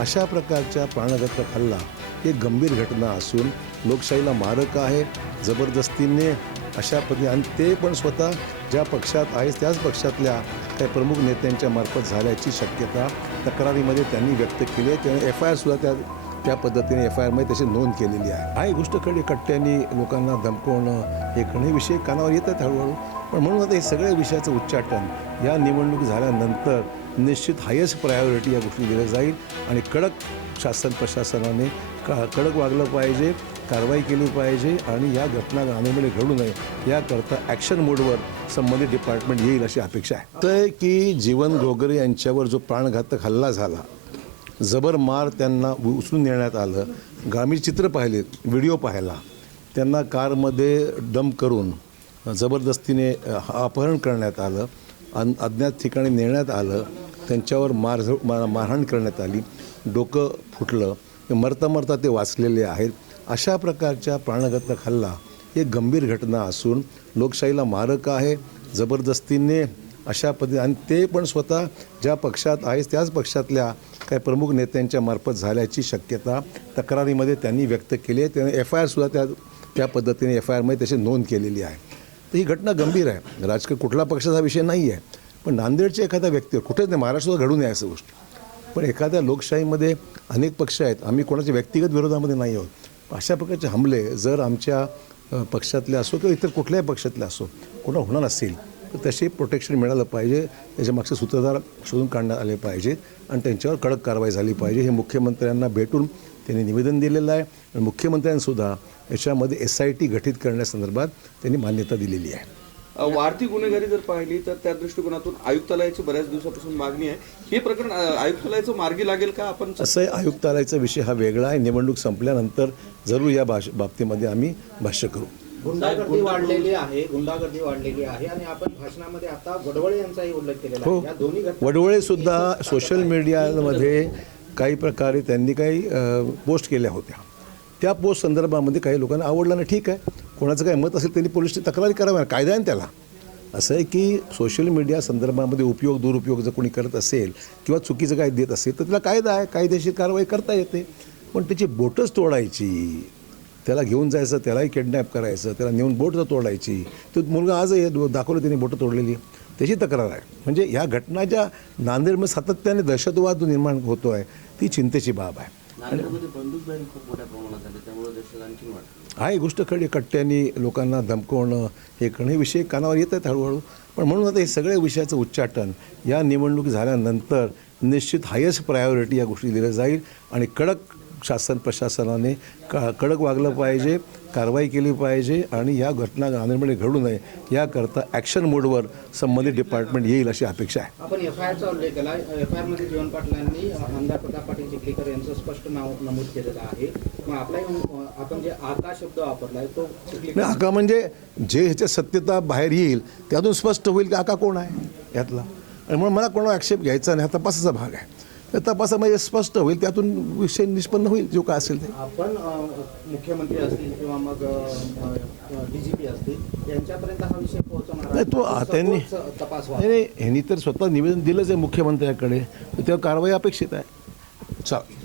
अशा प्रकारच्या प्राणघातक हल्ला ही गंभीर घटना असून लोकशाहीला मारक आहे. जबरदस्तीने अशा पद्धतीने आणि ते पण स्वतः ज्या पक्षात आहे त्याच पक्षातल्या काही प्रमुख नेत्यांच्या मार्फत झाल्याची शक्यता तक्रारीमध्ये त्यांनी व्यक्त केली आहे. त्याने FIR सुद्धा त्या पद्धतीने FIRमध्ये त्याची नोंद केलेली आहे. काही गोष्ट कळली कट्ट्याने लोकांना धमकवणं हे कणे विषय कानावर येतात हळूहळू. पण म्हणून आता हे सगळ्या विषयाचं उच्चाटन या निवडणूक झाल्यानंतर निश्चित हायेस्ट प्रायोरिटी या गोष्टी दिल्या जाईल आणि कडक शासन प्रशासनाने कडक वागलं पाहिजे, कारवाई केली पाहिजे आणि या घटना अनेमध्ये घडू नये याकरता ॲक्शन मोडवर संबंधित डिपार्टमेंट येईल अशी अपेक्षा आहे. तर की जीवन घोगरे यांच्यावर जो प्राणघातक हल्ला झाला, जबर मार त्यांना उचलून नेण्यात आलं. आम्ही चित्र पाहिले, व्हिडिओ पाहिला, त्यांना कारमध्ये डंप करून जबरदस्तीने अपहरण करण्यात आलं, अज्ञात ठिकाणी नेण्यात आलं, त्यांच्यावर मारहाण करण्यात आली, डोकं फुटलं, मरता मरता ते वाचलेले आहेत. अशा प्रकारच्या प्राणघातक हल्ला ही गंभीर घटना असून लोकशाहीला मारक आहे. जबरदस्तीने अशा पद्धतीने आणि ते पण स्वतः ज्या पक्षात आहे त्याच पक्षातल्या काही प्रमुख नेत्यांच्या मार्फत झाल्याची शक्यता तक्रारीमध्ये त्यांनी व्यक्त केली आहे. त्याने FIR सुद्धा त्या पद्धतीने FIRमध्ये त्याची नोंद केलेली आहे. तर ही घटना गंभीर आहे. राजकीय कुठला पक्षाचा विषय नाही आहे, पण नांदेडच्या एखाद्या व्यक्तीवर कुठेच नाही, महाराष्ट्रात घडू नये असं गोष्ट. पण एखाद्या लोकशाहीमध्ये अनेक पक्ष आहेत, आम्ही कोणाच्या व्यक्तिगत विरोधामध्ये नाही आहोत. अशा प्रकारचे हमले जर आमच्या पक्षातले असो किंवा इतर कुठल्याही पक्षातले असो कोणा होणार असेल तर तसे प्रोटेक्शन मिळालं पाहिजे. त्याच्या मागचे सूत्रधार शोधून काढण्यात आले पाहिजेत आणि त्यांच्यावर कडक कारवाई झाली पाहिजे. हे मुख्यमंत्र्यांना भेटून त्यांनी निवेदन दिलेलं आहे आणि मुख्यमंत्र्यांसुद्धा याच्यामध्ये SIT गठीत करण्यासंदर्भात त्यांनी मान्यता दिलेली आहे. वाढती गुन्हेगारी जर पाहिली तर त्या दृष्टिकोनातून आयुक्तालयाची बऱ्याच दिवसापासून मागणी आहे. हे प्रकरण आयुक्तालयाचं मार्गी लागेल का? आपण असं आहे, आयुक्तालयाचा विषय हा वेगळा आहे. निवडणूक संपल्यानंतर जरूर या बाबतीमध्ये आम्ही भाष्य करू. गुंडागर्दी वाढलेली आहे आणि आपण भाषणामध्ये आता वडवळे यांचाही उल्लेख केलेला आहे. या दोन्ही वडवळे सुद्धा सोशल मीडियामध्ये काही प्रकारे त्यांनी काही पोस्ट केल्या होत्या. त्या पोस्ट संदर्भामध्ये काही लोकांना आवडलं नाही, ठीक आहे, कोणाचं काही मत असेल त्यांनी पोलिसची तक्रारी करावी, कायदा आहे त्याला. असं आहे की सोशल मीडिया संदर्भामध्ये उपयोग दुरुपयोग जर कोणी करत असेल किंवा चुकीचं काही देत असेल तर त्याला कायदा आहे, कायदेशीर कारवाई करता येते. पण त्याची बोटच तोडायची, त्याला घेऊन जायचं, त्यालाही किडनॅप करायचं, त्याला नेऊन बोट तोडायची. तो मुलगा आजही दाखवलं त्यांनी बोटं तोडलेली, त्याची तक्रार आहे. म्हणजे ह्या घटना ज्या नांदेडमध्ये सातत्याने दहशतवाद निर्माण होतो आहे ती चिंतेची बाब आहे. ही गोष्ट कळली कट्ट्याने लोकांना धमकवणं हे कणे विषय कानावर येत आहेत हळूहळू. पण म्हणून आता हे सगळ्या विषयाचं उच्चाटन या निवडणूक झाल्यानंतर निश्चित हायेस्ट प्रायोरिटी या गोष्टी दिल्या जाईल आणि कडक शासन प्रशासनाने कडक वागलं पाहिजे, कारवाई केली पाहिजे आणि या घटना अनेमध्ये घडू नये याकरता ॲक्शन मोडवर संबंधित डिपार्टमेंट येईल अशी अपेक्षा आहे. आपण FIRचा उल्लेख केला. FIRमध्ये जीवन पाटलांनी आमदार प्रताप पाटील चिखलीकर यांचं स्पष्ट नाव नमूद केलेलं आहे. मग आपण जे आका शब्द वापरलाय तो आका म्हणजे जे ह्याच्या सत्यता बाहेर येईल त्यातून स्पष्ट होईल की आका कोण आहे यातला. आणि म्हणून मला कोणाला आक्षेप घ्यायचा नाही, हा तपासाचा भाग आहे. तपासामध्ये स्पष्ट होईल, त्यातून विषय निष्पन्न होईल जो काय असेल ते. आपण मुख्यमंत्री असतील किंवा मग DGP असतील यांच्यापर्यंत हा विषय पोहोचवणार नाही. तो त्यांनी तपास ह्यांनी तर स्वतः निवेदन दिलंच आहे मुख्यमंत्र्याकडे, त्यावर कारवाई अपेक्षित आहे. चालेल.